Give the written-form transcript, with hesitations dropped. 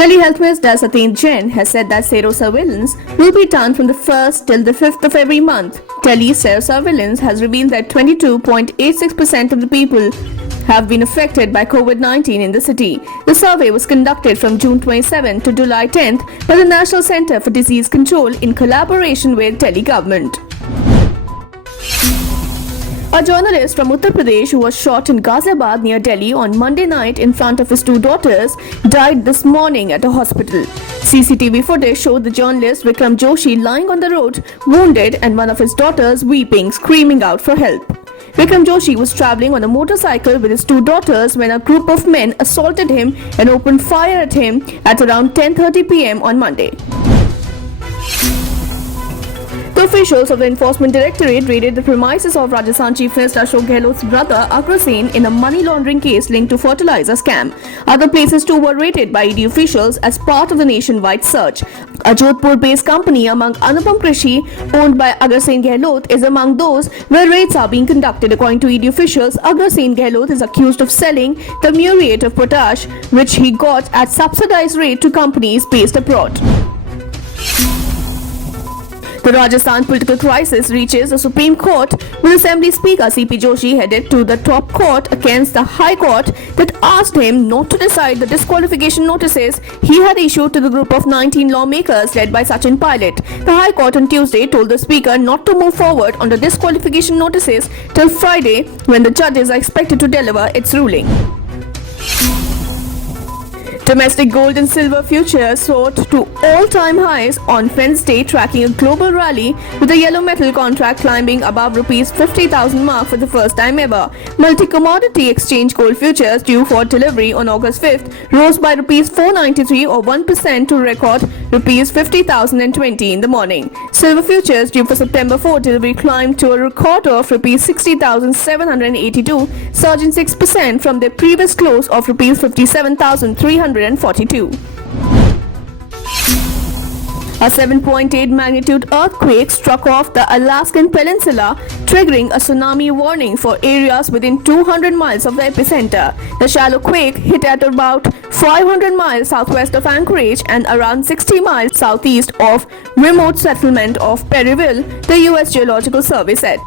Delhi Health Minister Satyendra Jain has said that sero-surveillance will be done from the 1st till the 5th of every month. Delhi's sero-surveillance has revealed that 22.86% of the people have been affected by COVID-19 in the city. The survey was conducted from June 27 to July 10th by the National Centre for Disease Control in collaboration with Delhi government. A journalist from Uttar Pradesh who was shot in Ghaziabad near Delhi on Monday night in front of his two daughters died this morning at a hospital. CCTV footage showed the journalist Vikram Joshi lying on the road, wounded, and one of his daughters weeping, screaming out for help. Vikram Joshi was travelling on a motorcycle with his two daughters when a group of men assaulted him and opened fire at him at around 10:30 p.m. on Monday. The officials of the Enforcement Directorate raided the premises of Rajasthan Chief Minister Ashok Gehlot's brother Agra Sen in a money laundering case linked to fertilizer scam. Other places too were raided by ED officials as part of the nationwide search. A Jodhpur-based company among Anupam Krishi, owned by Agra Sen Gehlot, is among those where raids are being conducted. According to ED officials, Agra Sen Gehlot is accused of selling the muriate of potash, which he got at subsidized rate to companies based abroad. The Rajasthan political crisis reaches the Supreme Court with Assembly Speaker CP Joshi headed to the top court against the High Court that asked him not to decide the disqualification notices he had issued to the group of 19 lawmakers led by Sachin Pilot. The High Court on Tuesday told the Speaker not to move forward on the disqualification notices till Friday, when the judges are expected to deliver its ruling. Domestic gold and silver futures soared to all-time highs on Wednesday, tracking a global rally with the yellow metal contract climbing above rupees 50,000 mark for the first time ever. Multi-commodity exchange gold futures due for delivery on August 5th rose by rupees 493 or 1% to record rupees 50,020 in the morning. Silver futures due for September 4 delivery climbed to a record of rupees 60,782, surging 6% from their previous close of rupees 57,342. A 7.8 magnitude earthquake struck off the Alaskan Peninsula, triggering a tsunami warning for areas within 200 miles of the epicenter. The shallow quake hit at about 500 miles southwest of Anchorage and around 60 miles southeast of remote settlement of Perryville, the U.S. Geological Survey said.